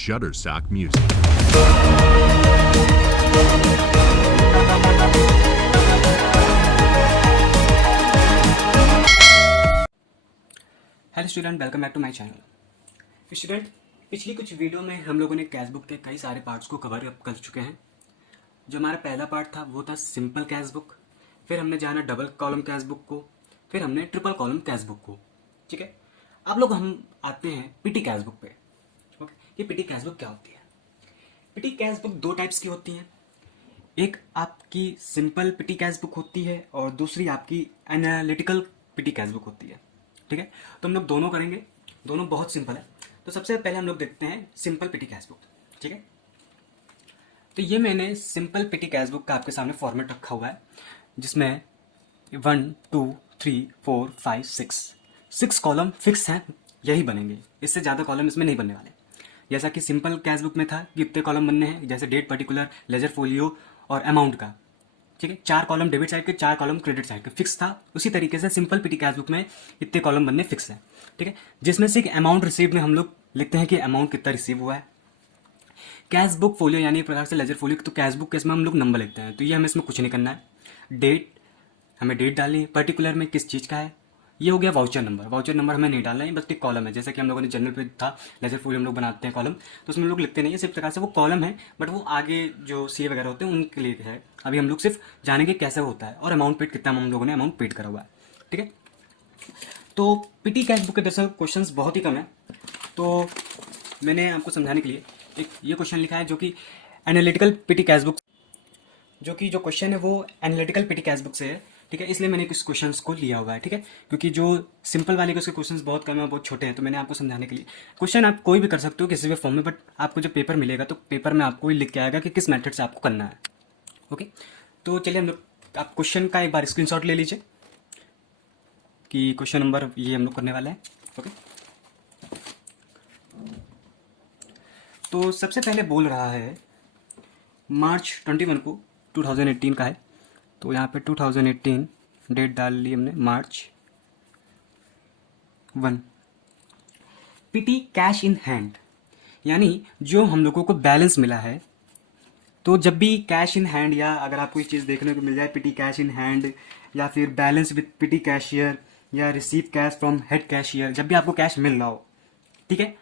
Shutterstock Music. Hello student, welcome back to my channel. Student, पिछली कुछ video में हम लोगों ने कैश बुक के कई सारे पार्ट्स को कवर अप कर चुके हैं। जो हमारा पहला पार्ट था वो था सिंपल कैश बुक, फिर हमने जाना डबल कॉलम कैश बुक को, फिर हमने ट्रिपल कॉलम कैश बुक को। ठीक है, अब लोग हम आते हैं पीटी कैश बुक पे। ओके, ये पीटी कैश बुक क्या होती है? पीटी कैश बुक दो टाइप्स की होती हैं। एक आपकी सिंपल पिटी कैश बुक होती है और दूसरी आपकी एनालिटिकल पिटी कैश बुक होती है। ठीक है, तो हम लोग दोनों करेंगे, दोनों बहुत सिंपल है। तो सबसे पहले हम लोग देखते हैं सिंपल पिटी कैश बुक। ठीक है, तो ये मैंने सिंपल पिटी कैश बुक का आपके सामने फॉर्मेट रखा हुआ है, जिसमें 1 2 3 4 5 6 कॉलम फिक्स हैं, यही बनेंगे। इससे ज़्यादा कॉलम इसमें नहीं बनने वाले। जैसा कि सिंपल कैश बुक में था कि इतने कॉलम बनने हैं, जैसे डेट, पर्टिकुलर, लेजर फोलियो और अमाउंट का। ठीक है, 4 कॉलम डेबिट साइड के, 4 कॉलम क्रेडिट साइड के, फिक्स था। उसी तरीके से सिंपल पिटी कैश बुक में इतने कॉलम बनने फिक्स है। ठीक है, जिसमें से अमाउंट रिसीव में हम लोग लिखते हैं कि अमाउंट कितना रिसीव हुआ है। कैश बुक फोलियो यानी एक प्रकार से लेजर फोलियो, तो कैश बुक केस में हम लोग नंबर लिखते हैं, तो ये हमें इसमें कुछ नहीं करना है। डेट, हमें डेट डालनी है, पर्टिकुलर में किस चीज़ का है, ये हो गया। वाउचर नंबर, वाउचर नंबर हमें नहीं डालना है, बस एक कॉलम है। जैसे कि हम लोगों ने जनरल पे था लेजर फोलियो हम लोग बनाते हैं कॉलम, तो उसमें हम लोग लिखते नहीं है, सिर्फ प्रकार से वो कॉलम है, बट वो आगे जो सी वगैरह होते हैं उनके लिए है। अभी हम लोग सिर्फ जानेंगे कैसे होता है और अमाउंट पेड कितना हम लोगों ने अमाउंट पेड करा हुआ है। ठीक है, तो पीटी कैश बुक के दरअसल क्वेश्चंस बहुत ही कम है, तो मैंने आपको समझाने के लिए एक ये क्वेश्चन लिखा है, जो कि एनालिटिकल पीटी कैश बुक, जो क्वेश्चन है वो एनालिटिकल पीटी कैश बुक से है। ठीक है, इसलिए मैंने इस क्वेश्चंस को लिया हुआ है। ठीक है, क्योंकि जो सिंपल वाले के उसके क्वेश्चंस बहुत कम है, बहुत छोटे हैं, तो मैंने आपको समझाने के लिए क्वेश्चन आप कोई भी कर सकते हो किसी भी फॉर्म में, बट आपको जब पेपर मिलेगा तो पेपर में आपको ही लिख के आएगा कि किस मेथड से आपको करना है। ओके, तो चलिए हम लोग, आप क्वेश्चन का एक बार स्क्रीनशॉट ले लीजिए कि क्वेश्चन नंबर ये हम लोग करने वाले हैं। ओके, तो सबसे पहले बोल रहा है मार्च 21 को 2018 का है, तो यहाँ पे 2018 डेट डाल ली हमने, मार्च 1। पीटी कैश इन हैंड, यानी जो हम लोगों को बैलेंस मिला है। तो जब भी कैश इन हैंड, या अगर आपको ये चीज़ देखने को मिल जाए पीटी कैश इन हैंड, या फिर बैलेंस विद पीटी कैशियर, या receive cash from head cashier, जब भी आपको कैश मिल रहा हो, ठीक है,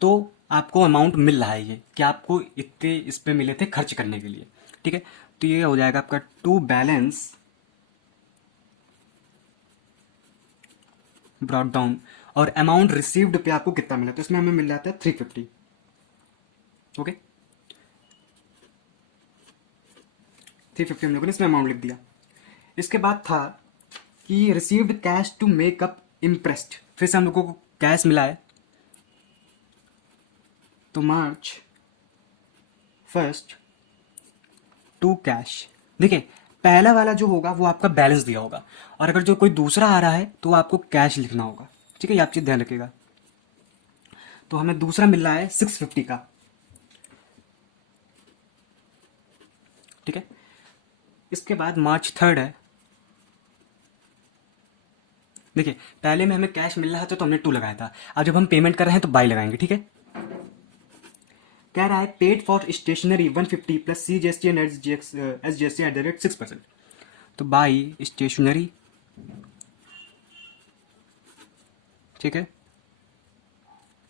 तो आपको अमाउंट मिल रहा है ये कि आपको इतने इस पे मिले थे खर्च करने के लिए। ठीक है, तो ये हो जाएगा आपका टू बैलेंस ब्रॉट डाउन, और अमाउंट रिसीव्ड पे आपको कितना मिला, तो इसमें हमें मिल जाता है 350। ओके, 350 हम लोगों ने इसमें अमाउंट लिख दिया। इसके बाद था कि received cash to make up imprest, फिर से हम लोगों को कैश मिला है, तो मार्च 1 टू कैश। देखिए, पहला वाला जो होगा वो आपका बैलेंस दिया होगा, और अगर जो कोई दूसरा आ रहा है तो आपको कैश लिखना होगा। ठीक है, ये आप चीज़ ध्यान रखिएगा। तो हमें दूसरा मिल रहा है 650 का। ठीक है, इसके बाद मार्च 3 है। देखिए, पहले में हमें कैश मिल रहा था तो हमने 2 लगाया था, अब जब हम पेमेंट कर रहे हैं तो बाई लगाएंगे। ठीक है, कह रहा है paid for stationery 150 plus CGST and SGST at the rate 6%। तो बाई स्टेशनरी, ठीक है,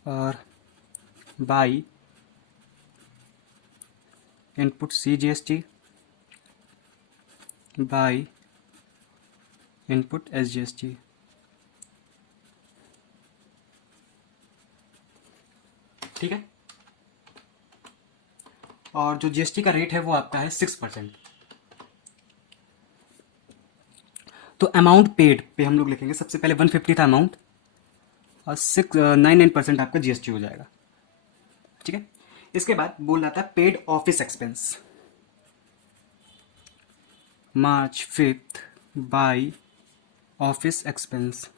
और by input CGST, by input SGST। ठीक है, और जो GST का रेट है वो आपका है 6%। तो अमाउंट पेड पे हम लोग लिखेंगे, सबसे पहले 150 था अमाउंट, और 99% आपका GST हो जाएगा। ठीक है, इसके बाद बोल रहा था paid office expense, March 5 by office expense.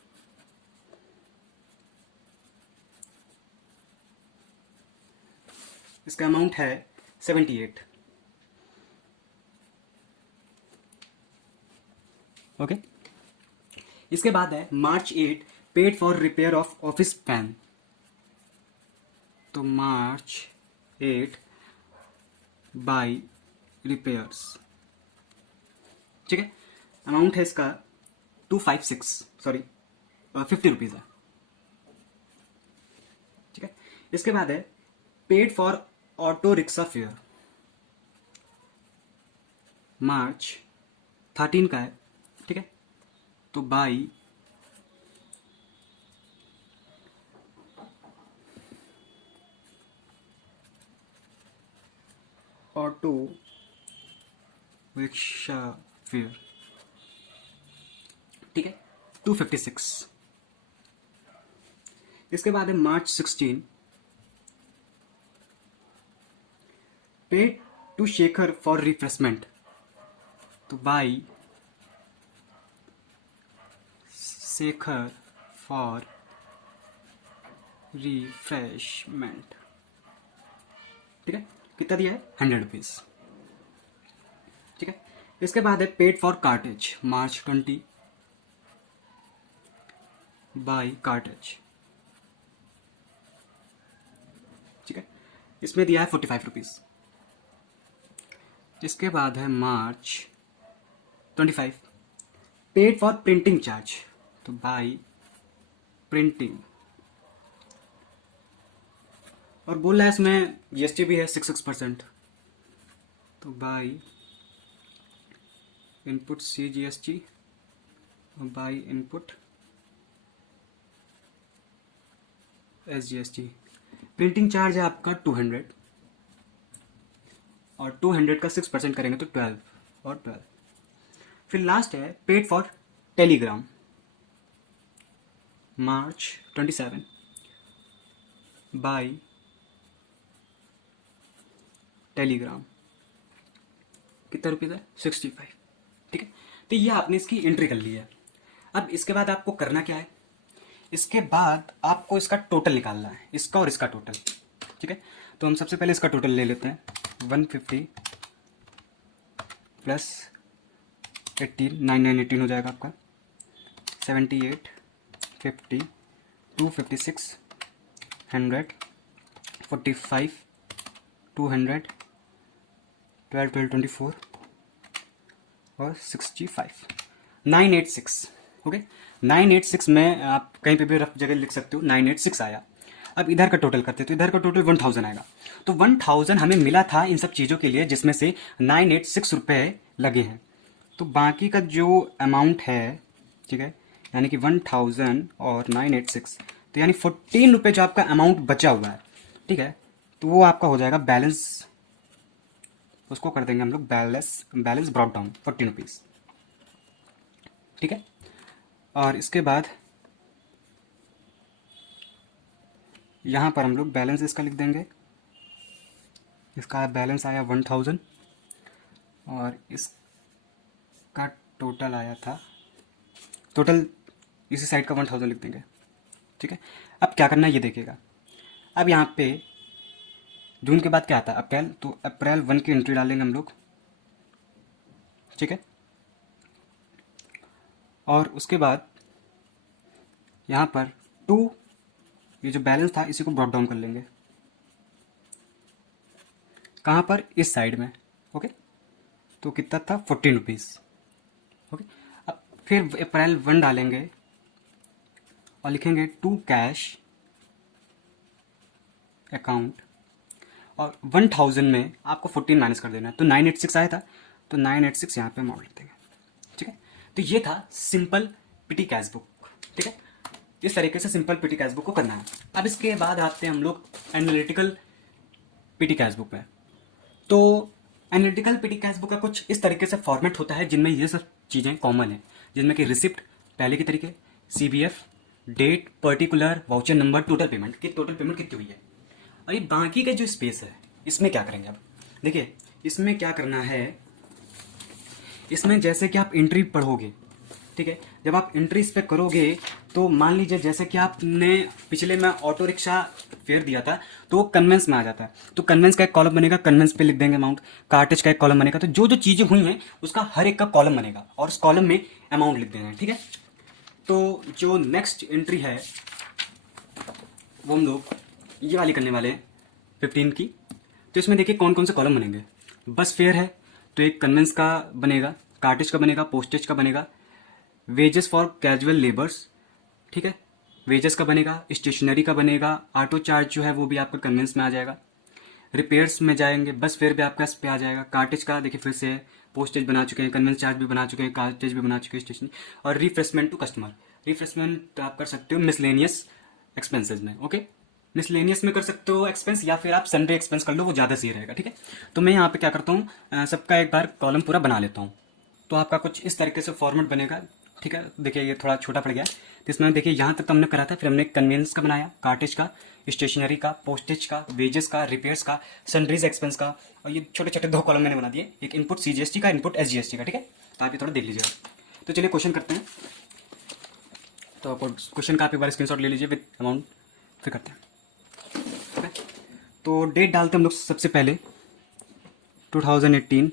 इसका अमाउंट है 78। ओके, इसके बाद है मार्च 8 paid for repair of office fan, तो मार्च 8 बाई रिपेयर्स, ठीक है। अमाउंट है इसका 256, सॉरी 50 रुपीज़ है, ठीक है। इसके बाद है paid for auto rickshaw fare, March 13 का है, ठीक है। तो बाई ऑटो रिक्शा फेयर, ठीक है, 256। इसके बाद है March 16 paid to Shekhar for refreshment, तो बाई शेखर फॉर रिफ्रेशमेंट, ठीक है। कितना दिया है? 100 रुपीज़, ठीक है। इसके बाद है paid for cartage, March 20 by cartage, ठीक है। इसमें दिया है 45 रुपीज़। इसके बाद है मार्च 25 पेड फॉर प्रिंटिंग चार्ज, तो बाई प्रिंटिंग, और बोल रहा है इसमें जीएसटी भी है 6%, तो बाई इनपुट सी जीएसटी और by input S GST. Printing charge है आपका 200 और 200 का 6% करेंगे तो 12 और 12। फिर लास्ट है paid for Telegram, March 27 by Telegram, कितना रुपीज़ है? 65, ठीक है। तो ये आपने इसकी एंट्री कर ली है। अब इसके बाद आपको करना क्या है, इसके बाद आपको इसका टोटल निकालना है, इसका और इसका टोटल, ठीक है। तो हम सबसे पहले इसका टोटल ले लेते हैं, 150 प्लस 18, 9 हो जाएगा आपका, 78, 50, 256, 100, 45, 200, 12, 12, 24 और 65, 986, ओके। 986 में आप कहीं पे भी रफ जगह लिख सकते हो, 986 आया। अब इधर का टोटल करते हैं, तो इधर का टोटल 1000 आएगा। तो 1000 हमें मिला था इन सब चीज़ों के लिए, जिसमें से 986 रुपये लगे हैं। तो बाकी का जो अमाउंट है, ठीक है, यानी कि 1000 और 986, तो यानी 14 रुपये जो आपका अमाउंट बचा हुआ है, ठीक है, तो वो आपका हो जाएगा बैलेंस, उसको कर देंगे हम लोग बैलेंस ब्रॉट डाउन 14 रुपीज़, ठीक है। और इसके बाद यहाँ पर हम लोग बैलेंस इसका लिख देंगे, इसका बैलेंस आया 1000 और इसका टोटल आया था, टोटल इसी साइड का 1000 लिख देंगे, ठीक है। अब क्या करना है ये देखिएगा। अब यहाँ पे जून के बाद क्या आता है? अप्रैल, तो अप्रैल 1 की एंट्री डालेंगे हम लोग, ठीक है। और उसके बाद यहाँ पर 2, ये जो बैलेंस था इसी को ब्रॉट डाउन कर लेंगे, कहाँ पर? इस साइड में, ओके। तो कितना था? 14 रुपीज़, ओके। अब फिर अप्रैल 1 डालेंगे और लिखेंगे टू कैश अकाउंट, और 1000 में आपको 14 माइनस कर देना है, तो 986 आया था, तो 986 यहाँ पे अमाउंट लिख देंगे, ठीक है। तो ये था सिंपल पिटी कैश बुक, ठीक है। इस तरीके से सिंपल पिटी कैश बुक को करना है। अब इसके बाद आते हैं हम लोग एनालिटिकल पिटी कैश बुक पे। तो एनालिटिकल पिटी कैश बुक का कुछ इस तरीके से फॉर्मेट होता है, जिनमें ये सब चीज़ें कॉमन है, जिनमें कि रिसिप्ट पहले की तरीके, CBF, date, particular, voucher number, total payment कितनी हुई है, और ये बाकी का जो स्पेस है इसमें क्या करेंगे। अब देखिए इसमें क्या करना है, इसमें जैसे कि आप एंट्री पढ़ोगे, ठीक है, जब आप एंट्री इस पे करोगे तो मान लीजिए जैसे कि आपने पिछले में ऑटो रिक्शा फेयर दिया था, तो वो कन्वेंस में आ जाता है, तो कन्वेंस का एक कॉलम बनेगा, कन्वेंस पे लिख देंगे अमाउंट, कार्टेज का एक कॉलम बनेगा, तो जो जो चीज़ें हुई हैं उसका हर एक का कॉलम बनेगा और उस कॉलम में अमाउंट लिख देना है, ठीक है। तो जो नेक्स्ट एंट्री है वो हम लोग ये वाली करने वाले हैं 15 की, तो इसमें देखिए कौन कौन से कॉलम बनेंगे। बस फेयर है तो एक कन्वेंस का बनेगा, कार्टेज का बनेगा, पोस्टेज का बनेगा, वेजेस फॉर कैजुअल लेबर्स, ठीक है, वेजेस का बनेगा, स्टेशनरी का बनेगा, ऑटो चार्ज जो है वो भी आपका कन्वेंस में आ जाएगा, रिपेयर्स में जाएंगे, बस फेयर भी आपका इस पे आ जाएगा, कार्टेज का देखिए फिर से पोस्टेज बना चुके हैं, कन्वेंस चार्ज भी बना चुके हैं, कार्टेज भी बना चुके हैं स्टेशन, और रिफ्रेशमेंट टू कस्टमर। रिफ्रेशमेंट आप कर सकते हो मिसलेनियस एक्सपेंसेस में, ओके, मिसलेनियस में कर सकते हो एक्सपेंस, या फिर आप सन्डे एक्सपेंस कर लो, वो ज़्यादा सही रहेगा, ठीक है। तो मैं यहाँ पे क्या करता हूँ, सबका एक बार कॉलम पूरा बना लेता हूँ। तो आपका कुछ इस तरीके से फॉर्मेट बनेगा, ठीक है। देखिए ये थोड़ा छोटा पड़ गया, तो इसमें देखिए यहाँ तक तो हमने करा था, फिर हमने कन्वेंस का बनाया, कार्टेज का, स्टेशनरी का, पोस्टेज का, वेजेस का, रिपेयर्स का, सन्ड्रीज एक्सपेंस का, और ये छोटे छोटे 2 कॉलम मैंने बना दिए, एक इनपुट CGST का, इनपुट SGST का, ठीक है। तो आप ये थोड़ा देख लीजिएगा। तो चलिए क्वेश्चन करते हैं। तो आप क्वेश्चन का आप एक बार स्क्रीनशॉट ले लीजिए विद अमाउंट, फिर करते हैं, ठीक है। तो डेट डालते हैं हम लोग सबसे पहले 2018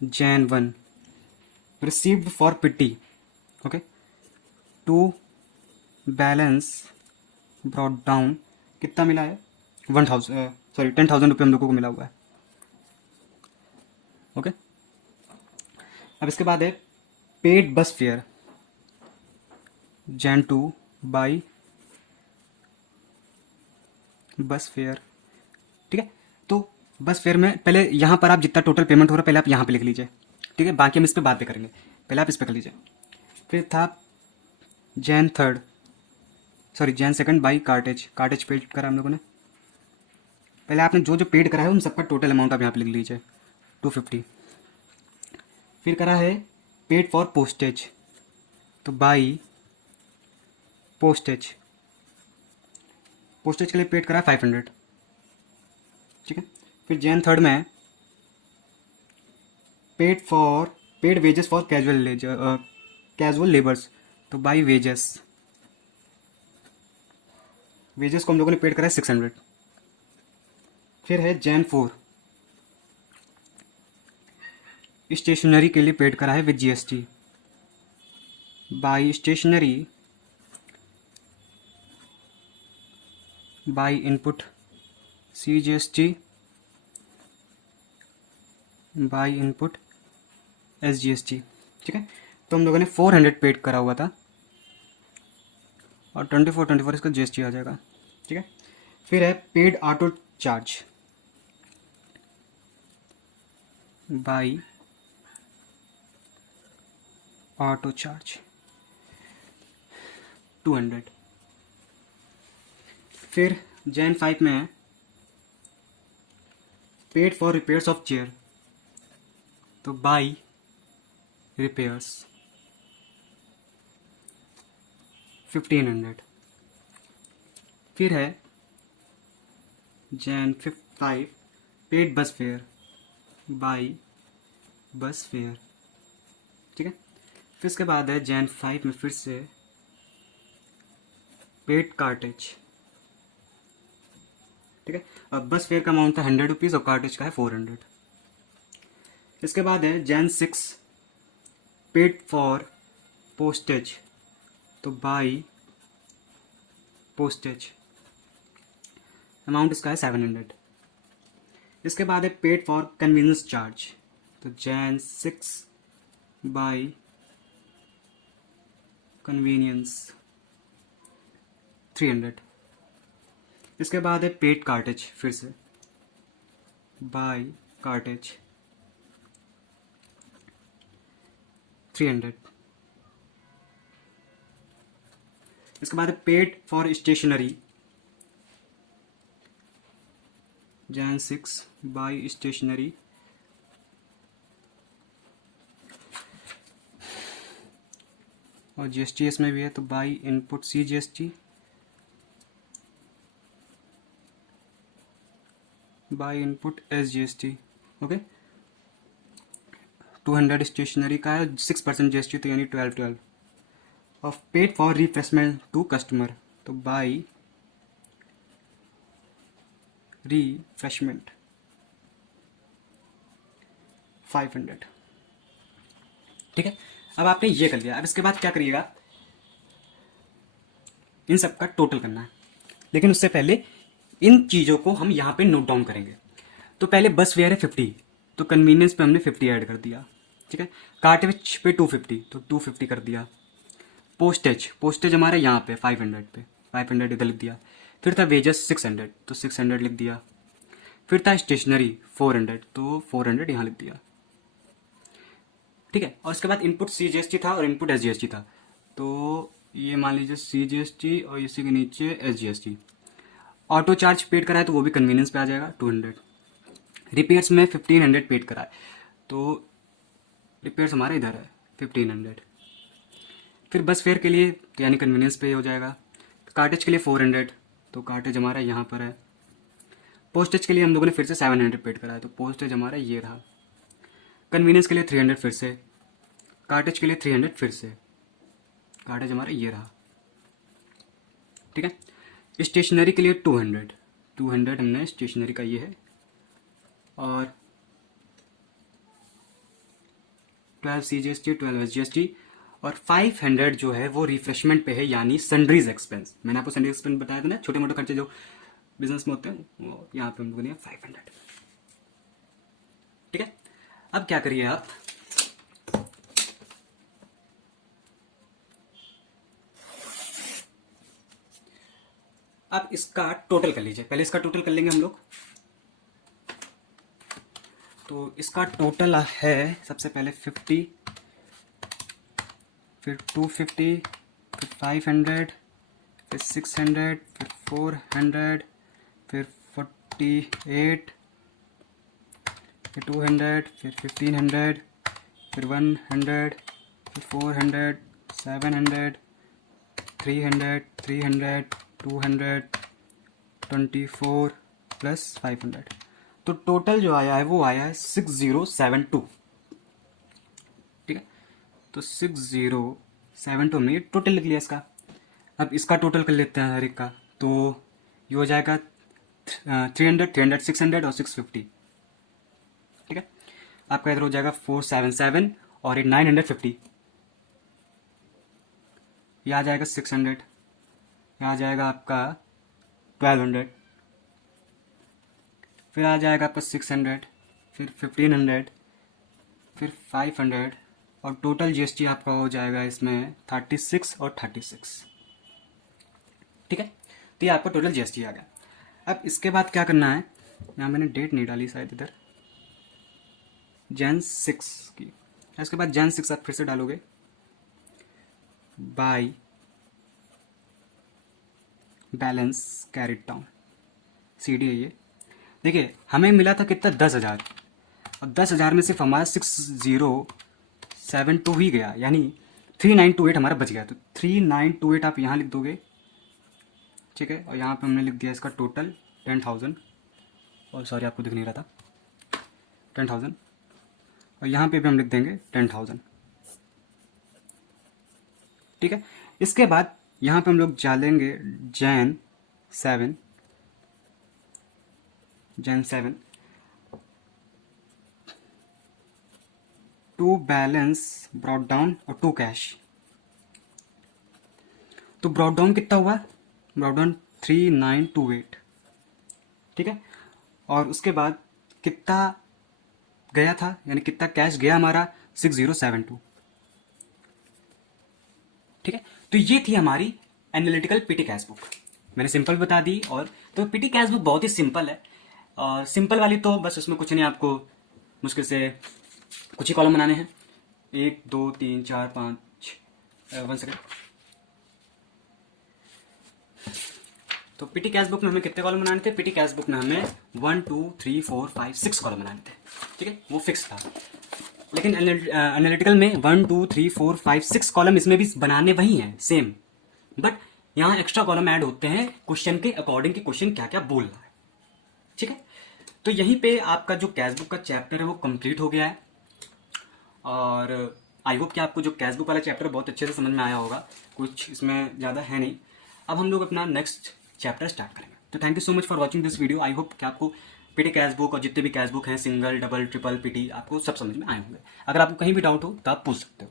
Jan 1 received for PT, okay, to balance brought down, कितना मिला है 10,000 रुपये हम लोगों को मिला हुआ है, ओके। अब इसके बाद है पेड बस fair Jan 2 by bus fair, ठीक है। तो बस फेयर में पहले यहाँ पर आप जितना टोटल पेमेंट हो रहा है पहले आप यहाँ पे लिख लीजिए, ठीक है, बाकी हम इस पर बात पे करेंगे, पहले आप इस पर कर लीजिए। फिर था Jan 2 बाई कार्टेज पेड करा हम लोगों ने, पहले आपने जो जो पेड करा है उन सबका टोटल अमाउंट आप यहाँ पे लिख लीजिए 250। फिर करा है पेड फॉर पोस्टेज, तो बाई पोस्टेज के लिए पेड करा है 500, ठीक है। फिर Jan 3 में paid wages for casual labours, तो बाई वेजेस को हम लोगों ने पेड करा है 600। फिर है Jan 4 स्टेशनरी के लिए पेड करा है with GST, by stationery by input CGST by input SGST, ठीक है। तो हम लोगों ने 400 पेड करा हुआ था, और 24 इसका GST आ जाएगा, ठीक है। फिर है paid auto charge by auto charge 200। फिर Jan 5 में है paid for repairs of chair, तो बाई रिपेयर्स 1500। फिर है Jan 5 पेड बस फेयर बाई बस फेयर, ठीक है। फिर इसके बाद है Jan 5 में फिर से पेड कार्टेज, ठीक है। अब बस फेयर का अमाउंट था 100 रुपीज़ और कार्टेज का है 400। इसके बाद है Jan 6 पेड फॉर पोस्टेज, तो बाई पोस्टेज अमाउंट इसका है 700। इसके बाद है पेड फॉर कन्वीनियंस चार्ज, तो Jan 6 बाई कन्वीनियंस 300। इसके बाद है पेड कार्टेज, फिर से बाई कार्टेज 300। इसके बाद है paid for stationery Jan 6 by stationery और GST इसमें भी है, तो by input CGST by input SGST, okay. 200 stationery का है, 6% GST, तो यानी 12 of paid for refreshment to customer, तो बाई रिफ्रेशमेंट 500, ठीक है। अब आपने ये कर लिया, अब इसके बाद क्या करिएगा, इन सबका टोटल करना है, लेकिन उससे पहले इन चीज़ों को हम यहाँ पे नोट डाउन करेंगे। तो पहले बस फेयर है 50, तो कन्वीनियंस पे हमने 50 ऐड कर दिया, ठीक है। कार्टेज पे 250, तो 250 कर दिया। पोस्टेज हमारा यहाँ पे 500 पे, 500 इधर लिख दिया। फिर था वेजेस 600, तो 600 लिख दिया। फिर था स्टेशनरी 400, तो 400 यहाँ लिख दिया, ठीक है। और उसके बाद इनपुट CGST था और इनपुट SGST था, तो ये मान लीजिए CGST और इसी के नीचे SGST। ऑटो चार्ज पेड करा है तो वो भी कन्वीनियंस पे आ जाएगा 200। रिपेयर्स में 1500 पेड करा है, तो रिपेयर्स हमारा इधर है 1500। फिर बस फेयर के लिए तो यानी कन्वीनियंस पे हो जाएगा। कार्टेज के लिए 400, तो कार्टेज हमारा यहाँ पर है। पोस्टेज के लिए हम लोगों ने फिर से 700 पेड करा है, तो पोस्टेज हमारा ये रहा। कन्वीनियंस के लिए 300 फिर से, कार्टेज के लिए 300 फिर से, कार्टेज हमारा ये रहा, ठीक है। स्टेशनरी के लिए 200 हमने स्टेशनरी का ये है। और 12 CGST 12 SGST और 500 जो है वो रिफ्रेशमेंट पे है, यानी सन्ड्रीज एक्सपेंस। मैंने आपको सन्ड्रीज एक्सपेंस बताया था ना, छोटे मोटे खर्चे जो बिजनेस में होते हैं, वो यहाँ पे हम लोगों ने 500, ठीक है। अब क्या करिए आप, आप इसका टोटल कर लीजिए। पहले इसका टोटल कर लेंगे हम लोग। तो इसका टोटल है सबसे पहले 50, फिर 250, फिर 500, फिर 600, फिर 400, फिर 48, फिर 200, फिर 1500, फिर 100, फिर 400, 700, 300, 200, 24 प्लस 500। तो टोटल जो आया है वो आया है 6072, ठीक है। तो 6072 हमने ये टोटल लिख लिया इसका। अब इसका टोटल कर लेते हैं हर एक का, तो ये हो जाएगा 300, 600 और 650, ठीक है। आपका इधर हो जाएगा 477 और ये 950, ये आ जाएगा 600, ये आ जाएगा आपका 1200, फिर आ जाएगा आपका 600, फिर 1500, फिर 500 और टोटल GST आपका हो जाएगा इसमें 36 और 36, ठीक है। तो ये आपका टोटल GST आ गया। अब इसके बाद क्या करना है, यहाँ मैंने डेट नहीं डाली शायद इधर, Jan 6 की। इसके बाद Jan 6 आप फिर से डालोगे, by balance carried down, CD है ये। देखिए हमें मिला था कितना, 10,000। अब 10,000 में सिर्फ हमारा 6072 ही गया, यानी 3928 हमारा बच गया। तो 3928 आप यहाँ लिख दोगे, ठीक है। और यहाँ पे हमने लिख दिया इसका टोटल 10,000, और सॉरी आपको दिख नहीं रहा था, 10,000। और यहाँ पे भी हम लिख देंगे 10,000, ठीक है। इसके बाद यहाँ पे हम लोग डालेंगे Jan 7 to balance brought down और टू कैश। तो ब्रॉट डाउन कितना हुआ, ब्रॉट डाउन 3928, ठीक है। और उसके बाद कितना गया था, यानी कितना कैश गया हमारा 6072, ठीक है। तो ये थी हमारी एनालिटिकल पीटी कैश बुक, मैंने सिंपल बता दी। और तो पीटी कैश बुक बहुत ही सिंपल है, और सिंपल वाली तो बस उसमें कुछ नहीं, आपको मुश्किल से कुछ ही कॉलम बनाने हैं, 1 2 3 4 5 1 सेकेंड। तो पीटी कैश बुक में हमें कितने कॉलम बनाने थे, पीटी कैश बुक में हमें 1 2 3 4 5 6 कॉलम बनाने थे, ठीक है, वो फिक्स था। लेकिन एनालिटिकल में 1 2 3 4 5 6 कॉलम इसमें भी बनाने वही हैं सेम, बट यहाँ एक्स्ट्रा कॉलम ऐड होते हैं क्वेश्चन के अकॉर्डिंग कि क्वेश्चन क्या क्या बोल रहा है, ठीक है। तो यहीं पे आपका जो कैश बुक का चैप्टर है वो कंप्लीट हो गया है, और आई होप कि आपको जो कैश बुक वाला चैप्टर बहुत अच्छे से समझ में आया होगा, कुछ इसमें ज़्यादा है नहीं। अब हम लोग अपना नेक्स्ट चैप्टर स्टार्ट करेंगे। तो thank you so much for watching this video. I hope कि आपको पीटी कैश बुक और जितने भी कैश बुक हैं, सिंगल डबल ट्रिपल पीटी, आपको सब समझ में आए होंगे। अगर आपको कहीं भी डाउट हो तो आप पूछ सकते हो।